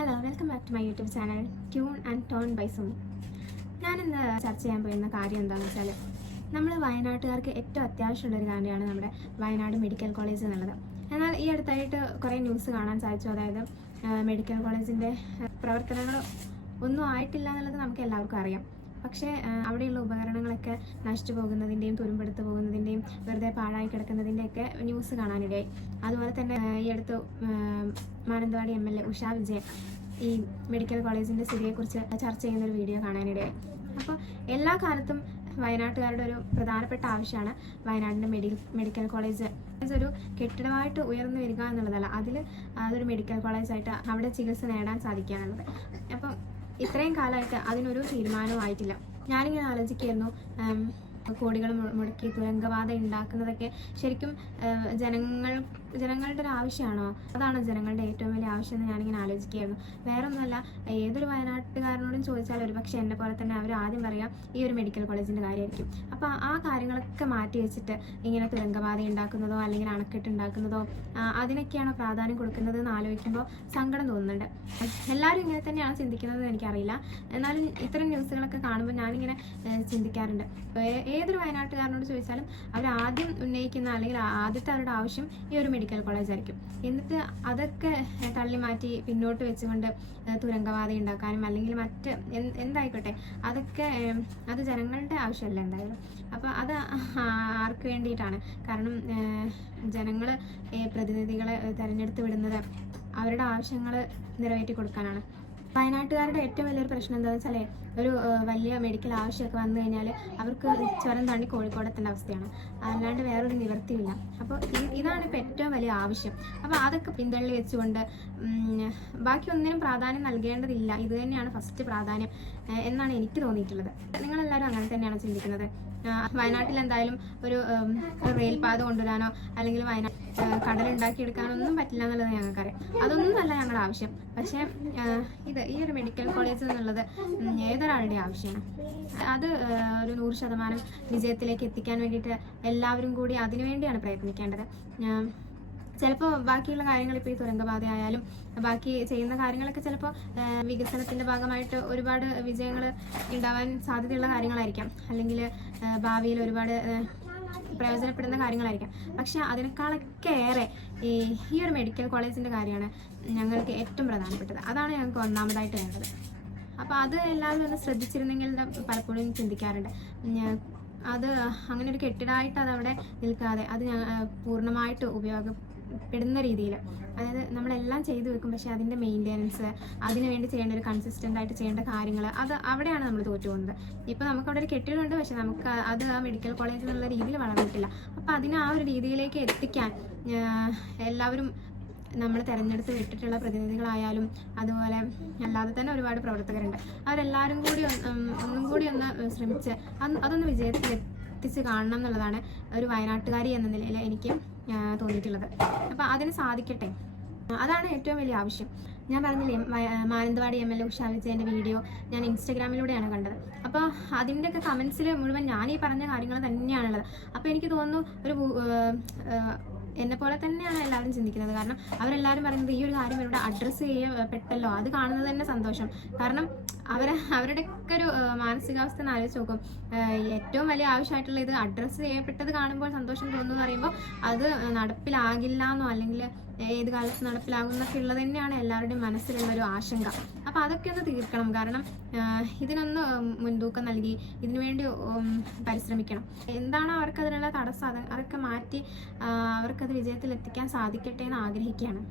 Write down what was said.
Hello, welcome back to my YouTube channel tune and tone by Sumi. ഞാനിന്ന് ചർച്ച ചെയ്യാൻ പോയിരുന്ന കാര്യം എന്താണെന്ന് വെച്ചാൽ, നമ്മൾ വയനാട്ടുകാർക്ക് ഏറ്റവും അത്യാവശ്യമുള്ളൊരു കാര്യമാണ് നമ്മുടെ വയനാട് മെഡിക്കൽ കോളേജ് എന്നുള്ളത്. എന്നാൽ ഈ അടുത്തായിട്ട് കുറേ ന്യൂസ് കാണാൻ സാധിച്ചു. അതായത് മെഡിക്കൽ കോളേജിൻ്റെ പ്രവർത്തനങ്ങൾ ഒന്നും ആയിട്ടില്ല എന്നുള്ളത് നമുക്ക് എല്ലാവർക്കും അറിയാം. പക്ഷേ അവിടെയുള്ള ഉപകരണങ്ങളൊക്കെ നശിച്ചു പോകുന്നതിൻ്റെയും തുരുമ്പെടുത്ത് പോകുന്നതിൻ്റെയും വെറുതെ പാഴായി കിടക്കുന്നതിൻ്റെയൊക്കെ ന്യൂസ് കാണാനിടയായി. അതുപോലെ തന്നെ ഈ അടുത്ത് മാനന്തവാടി MLA ഉഷ വിജയൻ ഈ മെഡിക്കൽ കോളേജിൻ്റെ സ്ഥിതിയെക്കുറിച്ച് ചർച്ച ചെയ്യുന്നൊരു വീഡിയോ കാണാനിടയായി. അപ്പോൾ എല്ലാ കാലത്തും വയനാട്ടുകാരുടെ ഒരു പ്രധാനപ്പെട്ട ആവശ്യമാണ് വയനാടിൻ്റെ മെഡിക്കൽ കോളേജ് ഒരു കെട്ടിടമായിട്ട് ഉയർന്നു വരിക എന്നുള്ളതല്ല, അതൊരു മെഡിക്കൽ കോളേജായിട്ട് അവിടെ ചികിത്സ നേടാൻ സാധിക്കുക എന്നുള്ളത്. അപ്പം ഇത്രയും കാലമായിട്ട് അതിനൊരു തീരുമാനവും ആയിട്ടില്ല. ഞാനിങ്ങനെ ആലോചിക്കുകയായിരുന്നു, കോടികൾ മുടക്കി തുരങ്കപാത ഉണ്ടാക്കുന്നതൊക്കെ ശരിക്കും ജനങ്ങളുടെ ഒരു ആവശ്യമാണോ? അതാണോ ജനങ്ങളുടെ ഏറ്റവും വലിയ ആവശ്യം എന്ന് ഞാനിങ്ങനെ ആലോചിക്കുകയായിരുന്നു. വേറെ ഒന്നുമല്ല, ഏതൊരു വയനാട്ടുകാരനോടും ചോദിച്ചാൽ ഒരുപക്ഷെ എന്നെ പോലെ തന്നെ അവർ ആദ്യം പറയാം ഈ ഒരു മെഡിക്കൽ കോളേജിൻ്റെ കാര്യമായിരിക്കും. അപ്പോൾ ആ കാര്യങ്ങളൊക്കെ മാറ്റി വെച്ചിട്ട് ഇങ്ങനെ തുരങ്കപാത ഉണ്ടാക്കുന്നതോ അല്ലെങ്കിൽ അണക്കെട്ട് ഉണ്ടാക്കുന്നതോ അതിനൊക്കെയാണോ പ്രാധാന്യം കൊടുക്കുന്നത് എന്ന് ആലോചിക്കുമ്പോൾ സങ്കടം തോന്നുന്നുണ്ട്. എല്ലാവരും ഇങ്ങനെ തന്നെയാണ് ചിന്തിക്കുന്നത് എനിക്കറിയില്ല. എന്നാലും ഇത്തരം ന്യൂസുകളൊക്കെ കാണുമ്പോൾ ഞാനിങ്ങനെ ചിന്തിക്കാറുണ്ട്. ഏതൊരു വയനാട്ടുകാരനോട് ചോദിച്ചാലും അവർ ആദ്യം ഉന്നയിക്കുന്ന അല്ലെങ്കിൽ ആദ്യത്തെ അവരുടെ ആവശ്യം ഈ ഒരു മെഡിക്കൽ കോളേജ് ആയിരിക്കും. എന്നിട്ട് അതൊക്കെ തള്ളി മാറ്റി പിന്നോട്ട് വെച്ചുകൊണ്ട് തുരങ്കപാത ഉണ്ടാക്കാനും അല്ലെങ്കിൽ മറ്റ് എന്തായിക്കോട്ടെ അതൊക്കെ അത് ജനങ്ങളുടെ ആവശ്യമല്ല എന്തായാലും. അപ്പോൾ അത് ആർക്ക് വേണ്ടിയിട്ടാണ്? കാരണം ജനങ്ങൾ പ്രതിനിധികളെ തിരഞ്ഞെടുത്ത് വിടുന്നത് അവരുടെ ആവശ്യങ്ങൾ നിറവേറ്റി കൊടുക്കാനാണ്. വയനാട്ടുകാരുടെ ഏറ്റവും വലിയൊരു പ്രശ്നം എന്താണെന്ന് വെച്ചാൽ, ഒരു വലിയ മെഡിക്കൽ ആവശ്യമൊക്കെ വന്നു കഴിഞ്ഞാൽ അവർക്ക് ചുരം താണ്ടി കോഴിക്കോടെത്തേണ്ട അവസ്ഥയാണ്. അല്ലാണ്ട് വേറൊരു നിവൃത്തിയില്ല. അപ്പോൾ ഇതാണ് ഇപ്പോൾ ഏറ്റവും വലിയ ആവശ്യം. അപ്പോൾ അതൊക്കെ പിന്തള്ളി വെച്ചുകൊണ്ട് ബാക്കി ഒന്നിനും പ്രാധാന്യം നൽകേണ്ടതില്ല, ഇത് തന്നെയാണ് ഫസ്റ്റ് പ്രാധാന്യം എന്നാണ് എനിക്ക് തോന്നിയിട്ടുള്ളത്. നിങ്ങളെല്ലാവരും അങ്ങനെ തന്നെയാണ് ചിന്തിക്കുന്നത്? വയനാട്ടിൽ എന്തായാലും ഒരു റെയിൽപാത കൊണ്ടുവരാനോ അല്ലെങ്കിൽ വയനാട് കടലുണ്ടാക്കിയെടുക്കാനോ ഒന്നും പറ്റില്ല എന്നുള്ളത് ഞങ്ങൾക്കറിയാം. അതൊന്നും അല്ല ഞങ്ങളുടെ ആവശ്യം. പക്ഷേ ഈ ഒരു മെഡിക്കൽ കോളേജ് എന്നുള്ളത് ഏതൊരാളുടെ ആവശ്യമാണ്. അത് ഒരു 100% വിജയത്തിലേക്ക് എത്തിക്കാൻ വേണ്ടിയിട്ട് എല്ലാവരും കൂടി അതിനുവേണ്ടിയാണ് പ്രയത്നിക്കേണ്ടത്. ചിലപ്പോൾ ബാക്കിയുള്ള കാര്യങ്ങൾ, ഇപ്പോൾ ഈ തുരങ്കപാത ആയാലും ബാക്കി ചെയ്യുന്ന കാര്യങ്ങളൊക്കെ ചിലപ്പോൾ വികസനത്തിൻ്റെ ഭാഗമായിട്ട് ഒരുപാട് വിജയങ്ങൾ ഉണ്ടാവാൻ സാധ്യതയുള്ള കാര്യങ്ങളായിരിക്കാം, അല്ലെങ്കിൽ ഭാവിയിൽ ഒരുപാട് പ്രയോജനപ്പെടുന്ന കാര്യങ്ങളായിരിക്കാം. പക്ഷെ അതിനേക്കാളൊക്കെ ഏറെ ഈ ഒരു മെഡിക്കൽ കോളേജിൻ്റെ കാര്യമാണ് ഞങ്ങൾക്ക് ഏറ്റവും പ്രധാനപ്പെട്ടത്. അതാണ് ഞങ്ങൾക്ക് ഒന്നാമതായിട്ട് വേണ്ടത്. അപ്പോൾ അത് എല്ലാവരും ഒന്ന് ശ്രദ്ധിച്ചിരുന്നെങ്കിൽ പലപ്പോഴും ചിന്തിക്കാറുണ്ട്. അത് അങ്ങനെ ഒരു കെട്ടിടമായിട്ട് അതവിടെ നിൽക്കാതെ അത് പൂർണ്ണമായിട്ട് ഉപയോഗപ്പെടുന്ന രീതിയിൽ, അതായത് നമ്മളെല്ലാം ചെയ്തു വെക്കും, പക്ഷേ അതിൻ്റെ മെയിൻ്റെനൻസ്, അതിന് വേണ്ടി ചെയ്യേണ്ട ഒരു കൺസിസ്റ്റൻ്റ് ആയിട്ട് ചെയ്യേണ്ട കാര്യങ്ങൾ, അത് അവിടെയാണ് നമ്മൾ തോറ്റു പോകുന്നത്. ഇപ്പോൾ നമുക്കവിടെ ഒരു കെട്ടിടമുണ്ട്, പക്ഷേ നമുക്ക് അത് ആ മെഡിക്കൽ കോളേജ് എന്നുള്ള രീതിയിൽ വളർന്നിട്ടില്ല. അപ്പോൾ അതിനെ ആ ഒരു രീതിയിലേക്ക് എത്തിക്കാൻ എല്ലാവരും നമ്മൾ തിരഞ്ഞെടുത്ത് വിട്ടിട്ടുള്ള പ്രതിനിധികളായാലും അതുപോലെ അല്ലാതെ തന്നെ ഒരുപാട് പ്രവർത്തകരുണ്ട്. അവരെല്ലാവരും കൂടി ഒന്നും കൂടി ഒന്ന് ശ്രമിച്ച് അതൊന്ന് വിജയത്തിൽ എത്തിച്ച് കാണണം എന്നുള്ളതാണ് ഒരു വയനാട്ടുകാരി എന്ന നിലയിൽ എനിക്ക് തോന്നിയിട്ടുള്ളത്. അപ്പോൾ അതിന് സാധിക്കട്ടെ, അതാണ് ഏറ്റവും വലിയ ആവശ്യം. ഞാൻ പറഞ്ഞില്ലേ, മാനന്തവാടി MLA ഉഷ വിജയൻ്റെ വീഡിയോ ഞാൻ ഇൻസ്റ്റഗ്രാമിലൂടെയാണ് കണ്ടത്. അപ്പോൾ അതിൻ്റെയൊക്കെ കമൻസിൽ മുഴുവൻ ഞാൻ ഈ പറഞ്ഞ കാര്യങ്ങൾ തന്നെയാണുള്ളത്. അപ്പോൾ എനിക്ക് തോന്നുന്നു എന്നെ പോലെ തന്നെയാണ് എല്ലാവരും ചിന്തിക്കുന്നത്. കാരണം അവരെല്ലാവരും പറയുന്നത് ഈ ഒരു കാര്യം ഇവിടെ അഡ്രസ്സ് ചെയ്യപ്പെട്ടല്ലോ, അത് കാണുന്നത് തന്നെ സന്തോഷം. കാരണം അവരുടെയൊക്കെ ഒരു മാനസികാവസ്ഥ എന്ന് ആലോചിച്ച് നോക്കും. ഏറ്റവും വലിയ ആവശ്യമായിട്ടുള്ള ഇത് അഡ്രസ്സ് ചെയ്യപ്പെട്ടത് കാണുമ്പോൾ സന്തോഷം തോന്നുന്നു എന്ന് പറയുമ്പോൾ അത് നടപ്പിലാകില്ല എന്നോ അല്ലെങ്കിൽ ഏത് കാലത്ത് നടപ്പിലാകും എന്നൊക്കെ ഉള്ളത് തന്നെയാണ് എല്ലാവരുടെയും മനസ്സിലുള്ളൊരു ആശങ്ക. അപ്പോൾ അതൊക്കെ ഒന്ന് തീർക്കണം. കാരണം ഇതിനൊന്ന് മുൻതൂക്കം നൽകി ഇതിനുവേണ്ടി പരിശ്രമിക്കണം. എന്താണോ അവർക്കതിനുള്ള തടസ്സം അതൊക്കെ മാറ്റി അവർക്കത് വിജയത്തിൽ എത്തിക്കാൻ സാധിക്കട്ടെ എന്ന് ആഗ്രഹിക്കുകയാണ്.